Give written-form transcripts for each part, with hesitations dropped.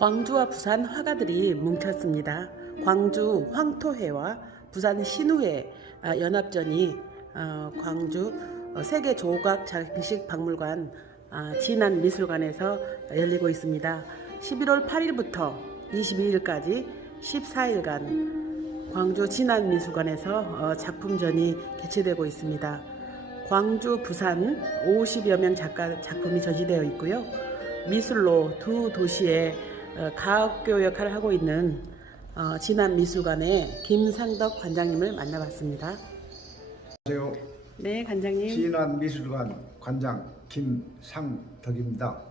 광주와 부산 화가들이 뭉쳤습니다. 광주 황토회와 부산 신우회 연합전이 광주 세계 조각 장식 박물관 진안미술관에서 열리고 있습니다. 11월 8일부터 22일까지 14일간 광주 진안미술관에서 작품전이 개최되고 있습니다. 광주, 부산 50여 명 작가 작품이 전시되어 있고요. 미술로 두 도시의 가학교 역할을 하고 있는 진안미술관의 김상덕 관장님을 만나봤습니다. 안녕하세요. 네, 관장님. 진안미술관 관장 김상덕입니다.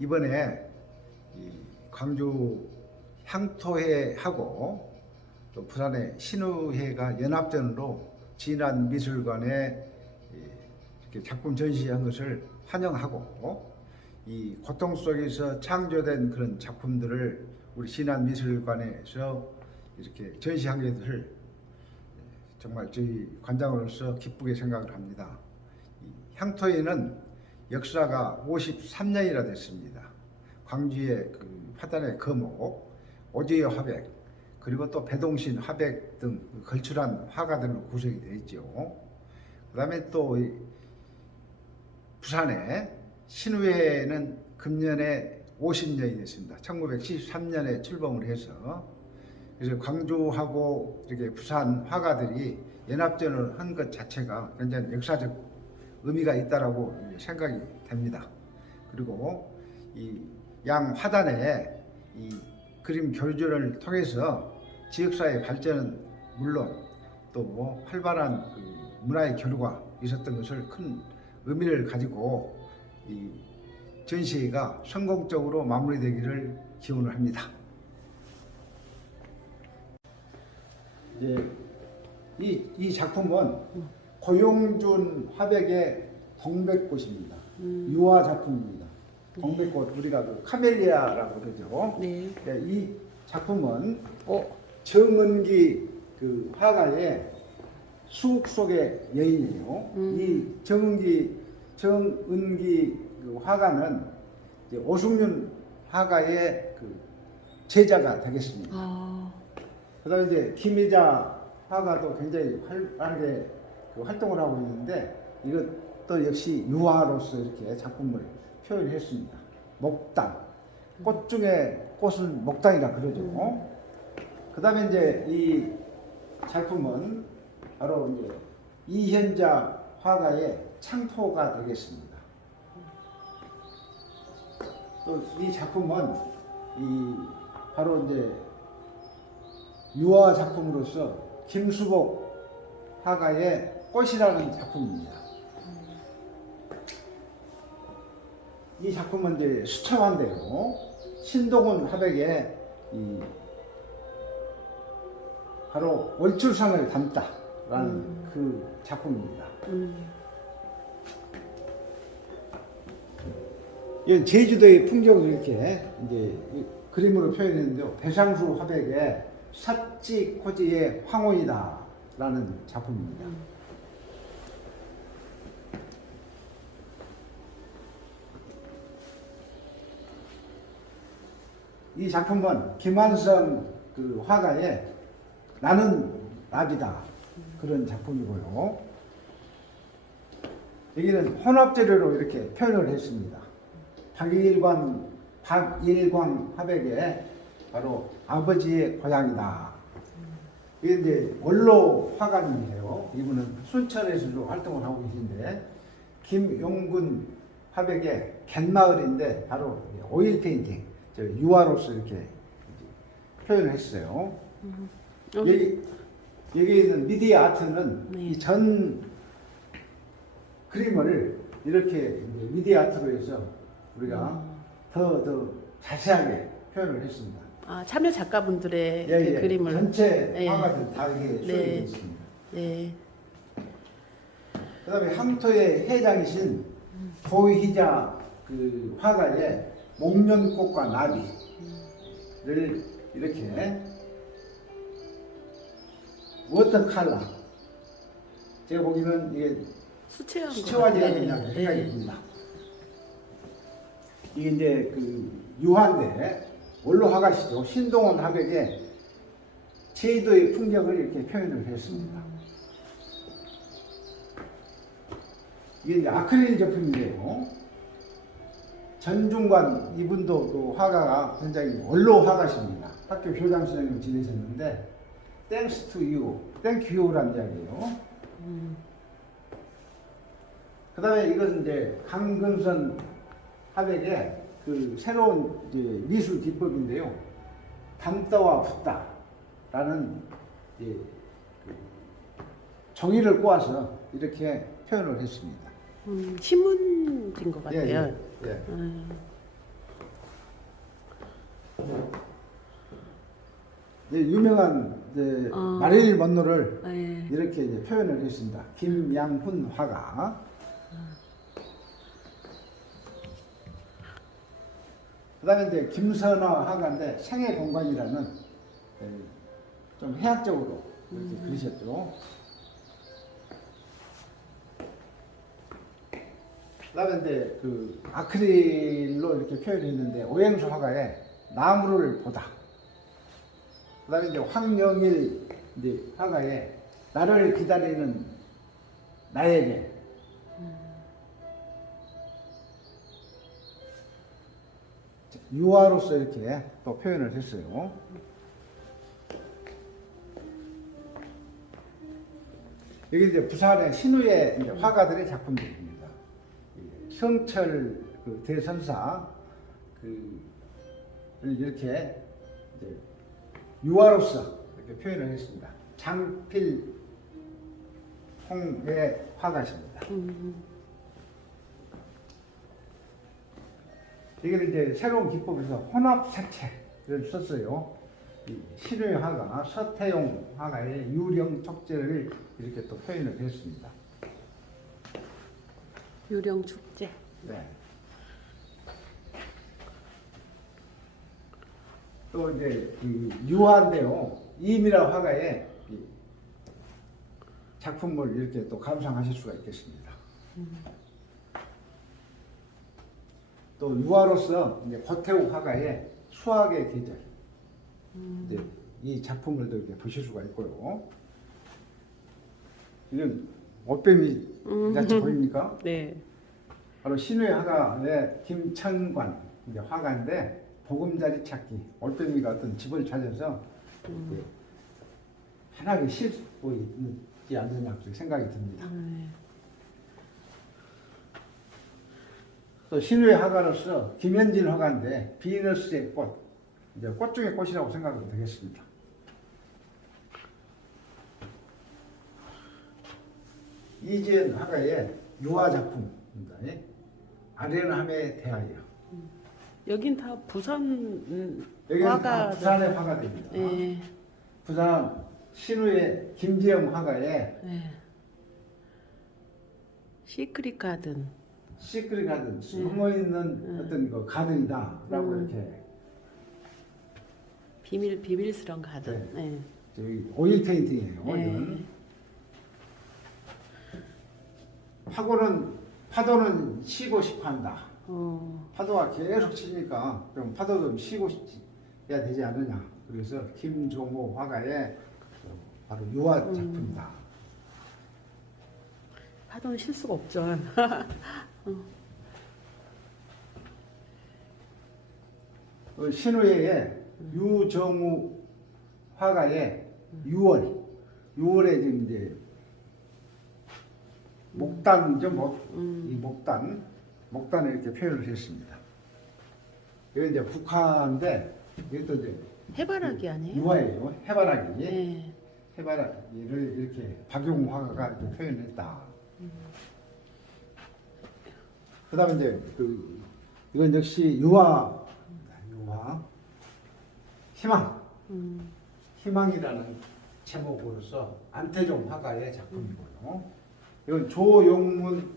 이번에 광주 향토회하고 또 부산의 신우회가 연합전으로 진안미술관에 이렇게 작품 전시한 것을 환영하고 이 고통 속에서 창조된 그런 작품들을 우리 진안미술관에서 이렇게 전시한 것을 정말 저희 관장으로서 기쁘게 생각을 합니다. 향토회는 역사가 53년이나 됐습니다. 광주의 그 화단의 거목, 오지의 화백, 그리고 또 배동신 화백 등 걸출한 화가들로 구성이 되어 있죠. 그 다음에 또 부산의 신우회는 금년에 50년이 됐습니다. 1973년에 출범을 해서 그래서 광주하고 이렇게 부산 화가들이 연합전을 한 것 자체가 굉장히 역사적 의미가 있다라고 생각이 됩니다. 그리고 이 양 화단의 이 그림 교류전을 통해서 지역사회 발전은 물론 또 활발한 그 문화의 교류가 있었던 것을 큰 의미를 가지고 이 전시회가 성공적으로 마무리되기를 기원을 합니다. 이 작품은 고용준 화백의 동백꽃입니다. 유화 작품입니다. 동백꽃 우리가 그 카멜리아라고 그러죠. 네. 이 작품은 정은기 그 화가의 수국 속의 여인이에요. 이 정은기 그 화가는 이제 오승윤 화가의 그 제자가 되겠습니다. 그다음에 이제 김혜자 화가도 굉장히 활발하게 그 활동을 하고 있는데 이것도 역시 유화로서 이렇게 작품을 표현했습니다. 목당, 꽃 중에 꽃은 목당이라 그러죠. 그다음에 이제 이 작품은 바로 이제 이현자 화가의 창토가 되겠습니다. 또 이 작품은 바로 이제 유화 작품으로서 김수복 화가의 꽃이라는 작품입니다. 이 작품은 이제 수채화인데요. 신동훈 화백의 바로 월출상을 담다라는 그 작품입니다. 제주도의 풍경을 이렇게 이제 그림으로 표현했는데요. 배상수 화백의 삿지코지의 황혼이다라는 작품입니다. 이 작품은 김한성 그 화가의 나는 나비다 그런 작품이고요. 여기는 혼합재료로 이렇게 표현을 했습니다. 박일광 화백의 바로 아버지의 고향이다. 이게 이제 원로 화가님이에요. 이분은 순천에서도 활동을 하고 계신데 김용군 화백의 갯마을인데 바로 오일 페인팅, 유화로서 이렇게 표현을 했어요. 여기 있는 미디 아트는 이 전 그림을 이렇게 미디 아트로 해서 우리가 더 자세하게 표현을 했습니다. 참여 작가분들의 그 그림을 전체 화가들 다 이게 수록되어 있습니다. 그다음에 향토의 회장이신 조희자 그 화가의 목련꽃과 나비를 이렇게 워터 컬러, 제가 보기에는 이게 수채화지 않느냐 생각이 듭니다. 이게 이제 그 유화인데 원로 화가시죠. 신동원 화백의 제주도의 풍경을 이렇게 표현을 했습니다. 이게 이제 아크릴 제품인데요. 전중관 이분도 또 화가가 굉장히 원로 화가십니다. 학교 교장 선생님 지내셨는데 Thanks to you, thank you라는 이야기예요. 그 다음에 이것은 이제 강근선 화백의 그 새로운 이제 미술 기법인데요. 담다와 붓다라는 이제 그 정의를 꼬아서 이렇게 표현을 했습니다. 신문지인 것 같아요. 예, 예. 예, 유명한 이제 마릴린 먼로를 예. 이렇게 이제 표현을 했습니다. 김양훈 화가. 그다음에 이제 김선화 화가인데 생애 공간이라는 좀 해학적으로 이렇게 그리셨죠. 그다음에 이제 그 아크릴로 이렇게 표현했는데 오행수 화가의 나무를 보다. 그다음에 이제 황영일 이제 화가의 나를 기다리는 나에게. 유화로서 이렇게 또 표현을 했어요. 여기 이제 부산의 신우의 이제 화가들의 작품들입니다. 성철 그 대선사 그 이렇게 이제 유화로서 이렇게 표현을 했습니다. 장필 홍의 화가십니다. 이게 이제 새로운 기법에서 혼합 색채를 썼어요. 신우의 화가 서태용 화가의 유령 촉제를 이렇게 또 표현을 했습니다. 유령 축제. 네. 또 이제 유화인데요. 이미라 화가의 작품을 이렇게 또 감상하실 수가 있겠습니다. 또 유화로서 이제 고태욱 화가의 수학의 계절 이제 이 작품을 또 이렇게 보실 수가 있고요. 이런 옷뱀이 같이 보입니까? 네. 바로 신우의 화가의 김천관 이제 화가인데 보금자리 찾기 올빼미가 어떤 집을 찾아서 편하게 쉴 수 있지 않느냐 그렇게 생각이 듭니다. 또 신우의 화가로서 김현진 화가인데 비너스의 꽃 이제 꽃 중의 꽃이라고 생각하면 되겠습니다. 이지연 화가의 유화 작품입니다. 아련함에 대하여. 여긴 다 부산 여기는 화가. 다 부산의 화가들입니다. 네. 부산 신우의 김재영 화가의 네. 시크릿 가든. 시크릿 가든 숨어 있는 어떤 그 가든이다라고 이렇게 비밀스러운 가든. 네. 네. 저기 오일 페인팅이에요. 네. 이건 파도는 쉬고 싶어 한다. 파도가 계속 치니까 그럼 파도도 좀 쉬고 싶어야 되지 않느냐. 그래서 김종호 화가의 바로 유화 작품이다. 파도는 쉴 수가 없죠. 신우의 유정우 화가의 6월에 지금 이제 목단이죠, 이 목단을 이렇게 표현을 했습니다. 여기 이제 북한인데 이것도 이제 해바라기 아니에요? 유화예요. 해바라기. 네. 해바라기를 이렇게 박용 화가가 이렇게 표현했다. 그다음에 이제 이건 역시 유화 희망이라는 제목으로서 안태종 화가의 작품이고요. 이건 조용문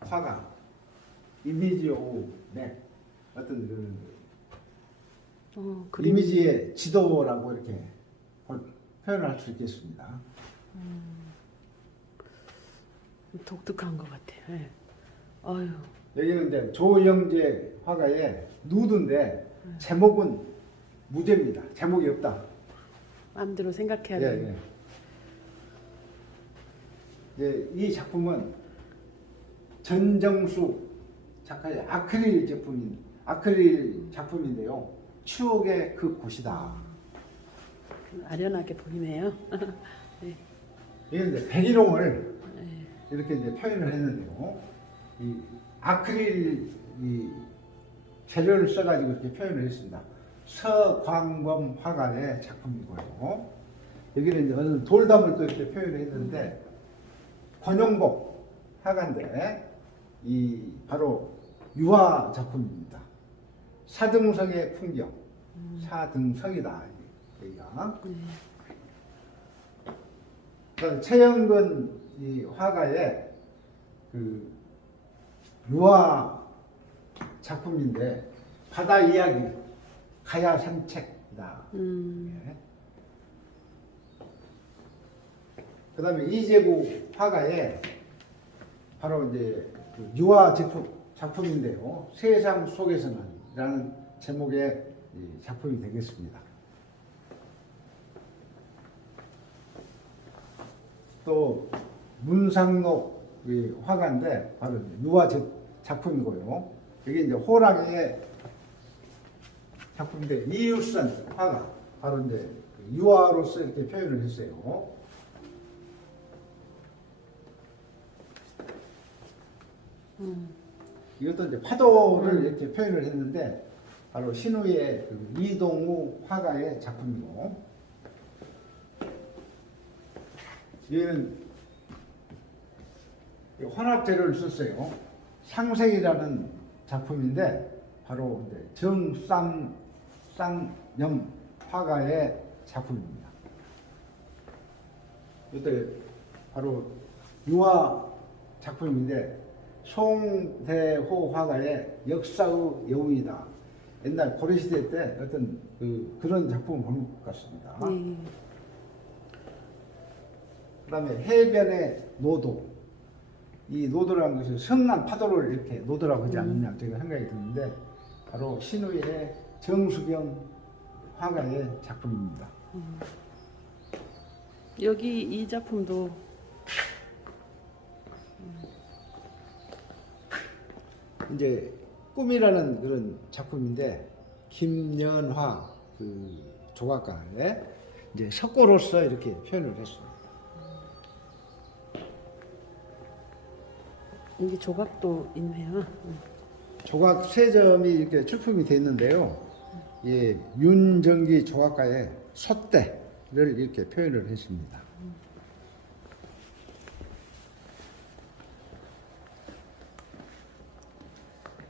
화가 이미지 오브 맵 어떤 이미지의 지도라고 이렇게 표현을 할 수 있겠습니다. 독특한 것 같아요. 네. 어휴. 여기는 이제 조영재 화가의 누드인데 제목은 무죄입니다. 제목이 없다. 마음대로 생각해야 예, 돼요. 예. 예, 이 작품은 전정수 작가의 아크릴 작품인데요. 추억의 그 곳이다. 아련하게 보이네요. 네. 이게 이제 백일홍을 네. 이렇게 이제 표현을 했는데요. 이 아크릴 이 재료를 써가지고 이렇게 표현을 했습니다. 서광범 화가의 작품이고요. 여기는 이제 어느 돌담을 또 이렇게 표현을 했는데 권용복 화가인데 이 바로 유화 작품입니다. 사등성의 풍경, 사등성이다 여기가. 그다음 최영근 이 화가의 그 유화 작품인데 바다 이야기, 가야 산책이다. 예. 그다음에 이재구 화가의 바로 이제 그 유화 작품인데요. 세상 속에서는이라는 제목의 이 작품이 되겠습니다. 또 문상록 화가인데 바로 유화 작품이고요. 이게 이제 호랑이의 작품인데 이유선 화가 바로 이제 유화로서 이렇게 표현을 했어요. 이것도 이제 파도를 이렇게 표현을 했는데 바로 신우의 그 이동우 화가의 작품이고, 얘는 혼합재료를 썼어요. 상생이라는 작품인데 바로 이제 정쌍염 화가의 작품입니다. 이것도 바로 유화 작품인데 송대호 화가의 역사의 여운이다. 옛날 고려시대 때 어떤 그런 작품을 보는 것 같습니다. 그 다음에 해변의 노도. 이 노도라는 것이 성난 파도를 이렇게 노도라고 하지 않느냐 제가 생각이 드는데 바로 신우의 정수경 화가의 작품입니다. 여기 이 작품도 이제 꿈이라는 그런 작품인데 김연화 그 조각가의 이제 석고로서 이렇게 표현을 했습니다. 이게 조각도 있네요. 조각 세 점이 이렇게 출품이 됐는데요. 예, 윤정기 조각가의 솥대를 이렇게 표현을 했습니다.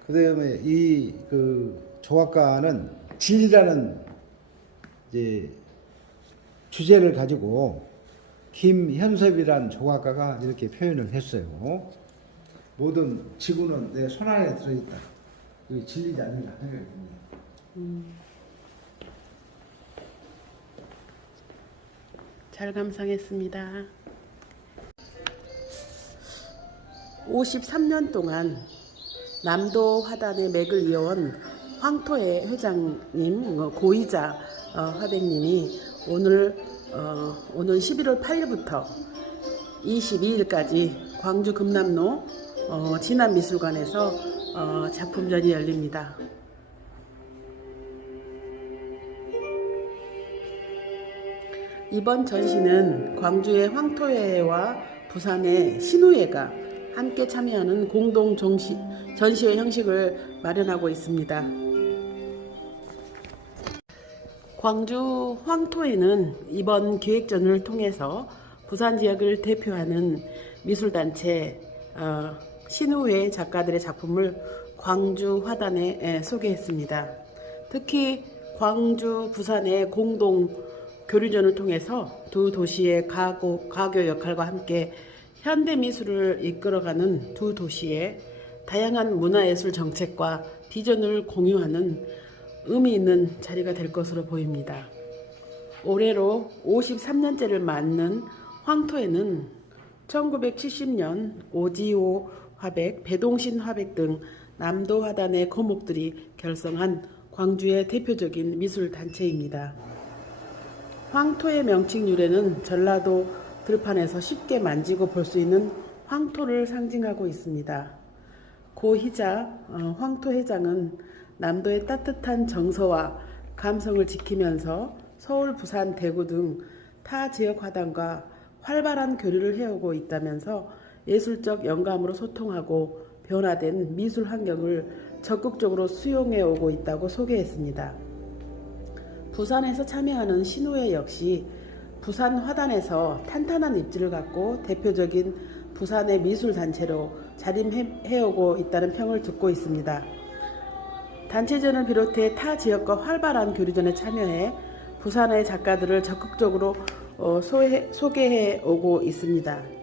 그다음에 이 조각가는 진리라는 이제 주제를 가지고 김현섭이라는 조각가가 이렇게 표현을 했어요. 모든 지구는 내 손안에 들어있다. 이게 진리지 않느냐 생각이 듭니다. 잘 감상했습니다. 53년 동안 남도 화단의 맥을 이어온 황토의 회장님, 고이자 화백님이 오늘 11월 8일부터 22일까지 광주 금남로 진안미술관에서 작품전이 열립니다. 이번 전시는 광주의 황토회와 부산의 신우회가 함께 참여하는 공동 전시회 형식을 마련하고 있습니다. 광주 황토회는 이번 기획전을 통해서 부산 지역을 대표하는 미술단체 신우회 작가들의 작품을 광주 화단에 소개했습니다. 특히 광주, 부산의 공동 교류전을 통해서 두 도시의 가교 역할과 함께 현대미술을 이끌어가는 두 도시의 다양한 문화예술 정책과 비전을 공유하는 의미 있는 자리가 될 것으로 보입니다. 올해로 53년째를 맞는 황토회는 1970년 오지호 화백, 배동신 화백 등 남도 화단의 거목들이 결성한 광주의 대표적인 미술 단체입니다. 황토의 명칭 유래는 전라도 들판에서 쉽게 만지고 볼 수 있는 황토를 상징하고 있습니다. 고 희자 황토 회장은 남도의 따뜻한 정서와 감성을 지키면서 서울, 부산, 대구 등 타 지역 화단과 활발한 교류를 해오고 있다면서 예술적 영감으로 소통하고 변화된 미술 환경을 적극적으로 수용해 오고 있다고 소개했습니다. 부산에서 참여하는 신우회 역시 부산 화단에서 탄탄한 입지를 갖고 대표적인 부산의 미술단체로 자림해오고 있다는 평을 듣고 있습니다. 단체전을 비롯해 타 지역과 활발한 교류전에 참여해 부산의 작가들을 적극적으로 소개해 오고 있습니다.